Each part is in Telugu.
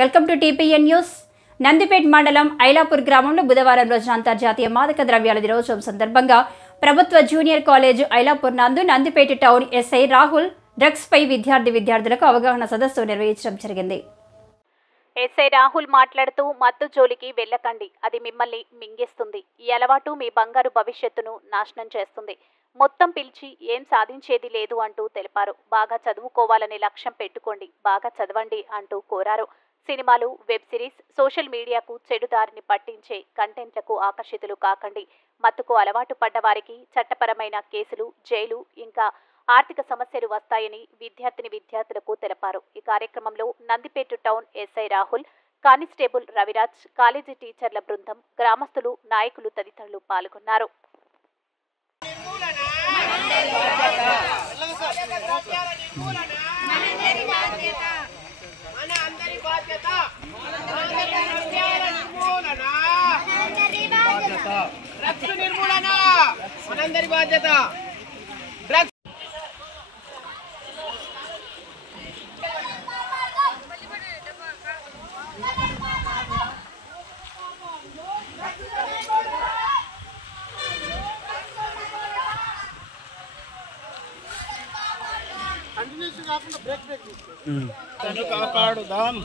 Welcome to TPN news. Nandipet మండలం ఐలాపూర్ గ్రామంలో బుధవారం రోజున అంతర్జాతీయ మాదక ద్రవ్యాల దినోత్సవం సందర్భంగా ప్రభుత్వ జూనియర్ కాలేజ్ ఐలాపూర్ నందు Nandipet town SI Rahul drugs పై విద్యార్థులకు అవగాహన సదస్సు నిర్వహించడం జరిగింది. ఎస్ఐ రాహుల్ మాట్లాడుతూ మత్తు జోలికి వెళ్ళకండి, అది మిమ్మల్ని మింగేస్తుంది. ఈ అలవాటు మీ బంగారు భవిష్యత్తును నాశనం చేస్తుంది. మొత్తం పిలిచి ఏం సాధించేది లేదు అంటూ తెలిపారు. బాగా చదువుకోవాలనే లక్ష్యం పెట్టుకోండి, బాగా చదవండి అంటూ కోరారు. సినిమాలు, వెబ్ సిరీస్, సోషల్ మీడియాకు చెడుదారిని పట్టించే కంటెంట్లకు ఆకర్షితులు కాకండి. మత్తుకు అలవాటు పడ్డ వారికి చట్టపరమైన కేసులు, జైలు ఇంకా ఆర్థిక సమస్యలు వస్తాయని విద్యార్థులకు తెలిపారు. ఈ కార్యక్రమంలో Nandipet town SI Rahul, constable Raviraj, college టీచర్ల బృందం, గ్రామస్తులు, నాయకులు తదితరులు పాల్గొన్నారు. కాపాడుదాం.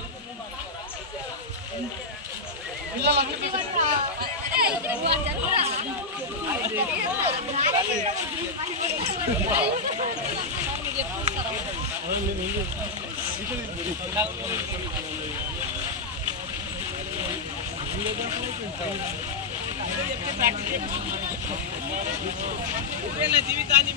జీవితాన్ని